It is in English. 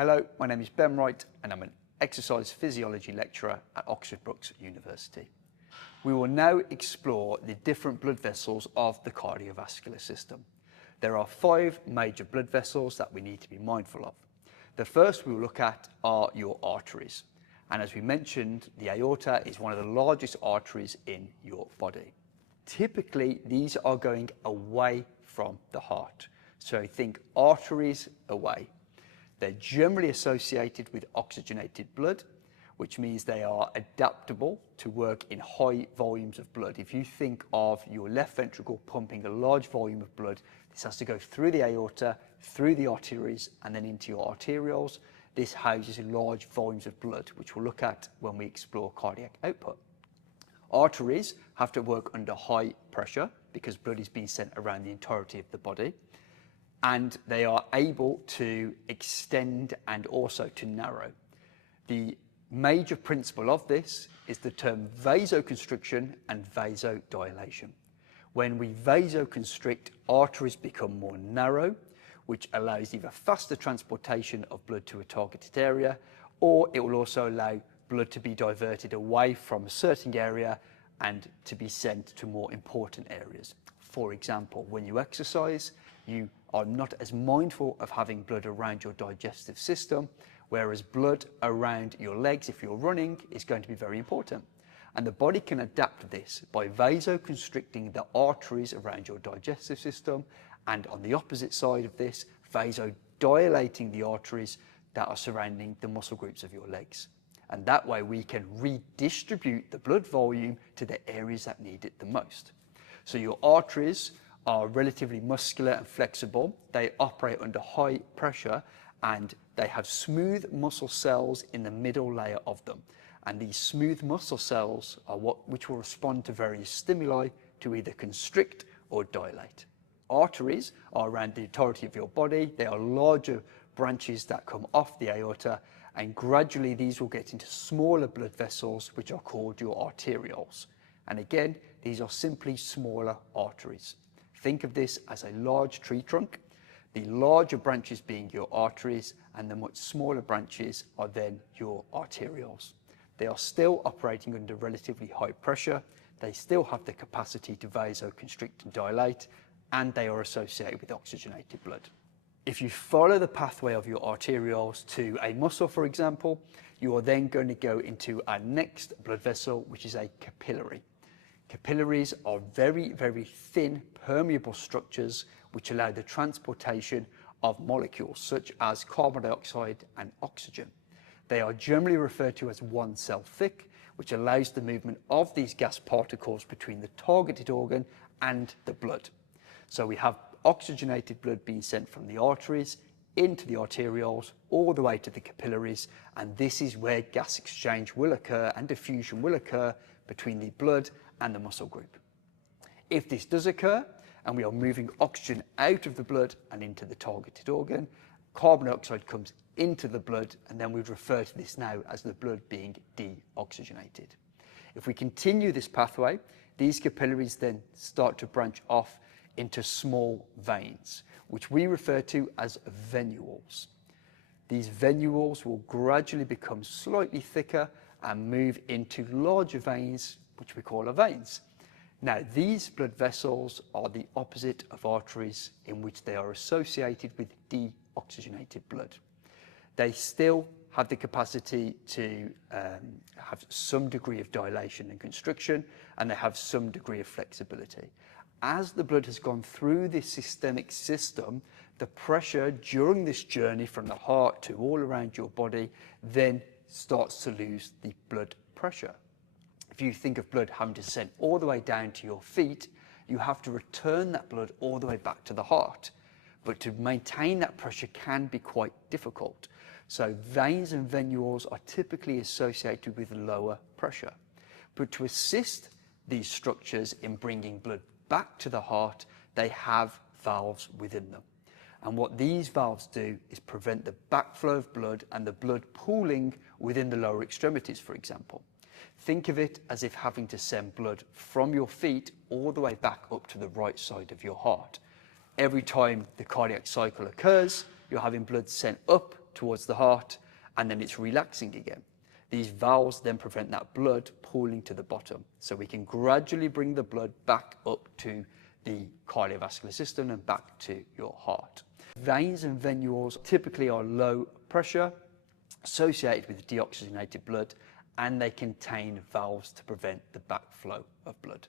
Hello, my name is Ben Wright and I'm an exercise physiology lecturer at Oxford Brookes University. We will now explore the different blood vessels of the cardiovascular system. There are 5 major blood vessels that we need to be mindful of. The first we will look at are your arteries. And as we mentioned, the aorta is one of the largest arteries in your body. Typically, these are going away from the heart. So think arteries away. They're generally associated with oxygenated blood, which means they are adaptable to work in high volumes of blood. If you think of your left ventricle pumping a large volume of blood, this has to go through the aorta, through the arteries, and then into your arterioles. This houses large volumes of blood, which we'll look at when we explore cardiac output. Arteries have to work under high pressure because blood is being sent around the entirety of the body, and they are able to extend and also to narrow. The major principle of this is the term vasoconstriction and vasodilation. When we vasoconstrict, arteries become more narrow, which allows either faster transportation of blood to a targeted area, or it will also allow blood to be diverted away from a certain area and to be sent to more important areas. For example, when you exercise, you are not as mindful of having blood around your digestive system, whereas blood around your legs, if you're running, is going to be very important. And the body can adapt this by vasoconstricting the arteries around your digestive system, and on the opposite side of this, vasodilating the arteries that are surrounding the muscle groups of your legs. And that way we can redistribute the blood volume to the areas that need it the most. So your arteries are relatively muscular and flexible. They operate under high pressure and they have smooth muscle cells in the middle layer of them. And these smooth muscle cells are which will respond to various stimuli to either constrict or dilate. Arteries are around the entirety of your body. They are larger branches that come off the aorta, and gradually these will get into smaller blood vessels which are called your arterioles. And again, these are simply smaller arteries. Think of this as a large tree trunk, the larger branches being your arteries, and the much smaller branches are then your arterioles. They are still operating under relatively high pressure. They still have the capacity to vasoconstrict and dilate, and they are associated with oxygenated blood. If you follow the pathway of your arterioles to a muscle, for example, you are then going to go into our next blood vessel, which is a capillary. Capillaries are very, very thin, permeable structures which allow the transportation of molecules such as carbon dioxide and oxygen. They are generally referred to as one cell thick, which allows the movement of these gas particles between the targeted organ and the blood. So we have oxygenated blood being sent from the arteries into the arterioles all the way to the capillaries, and this is where gas exchange will occur and diffusion will occur between the blood and the muscle group. If this does occur and we are moving oxygen out of the blood and into the targeted organ, carbon dioxide comes into the blood, and then we refer to this now as the blood being deoxygenated. If we continue this pathway, these capillaries then start to branch off into small veins, which we refer to as venules. These venules will gradually become slightly thicker and move into larger veins, which we call veins. Now, these blood vessels are the opposite of arteries in which they are associated with deoxygenated blood. They still have the capacity to have some degree of dilation and constriction, and they have some degree of flexibility. As the blood has gone through this systemic system, the pressure during this journey from the heart to all around your body then starts to lose the blood pressure. If you think of blood having to send all the way down to your feet, you have to return that blood all the way back to the heart. But to maintain that pressure can be quite difficult. So veins and venules are typically associated with lower pressure. But to assist these structures in bringing blood back to the heart, they have valves within them. And what these valves do is prevent the backflow of blood and the blood pooling within the lower extremities, for example. Think of it as if having to send blood from your feet all the way back up to the right side of your heart. Every time the cardiac cycle occurs, you're having blood sent up towards the heart, and then it's relaxing again. These valves then prevent that blood pooling to the bottom, so we can gradually bring the blood back up to the cardiovascular system and back to your heart. Veins and venules typically are low pressure, associated with deoxygenated blood, and they contain valves to prevent the backflow of blood.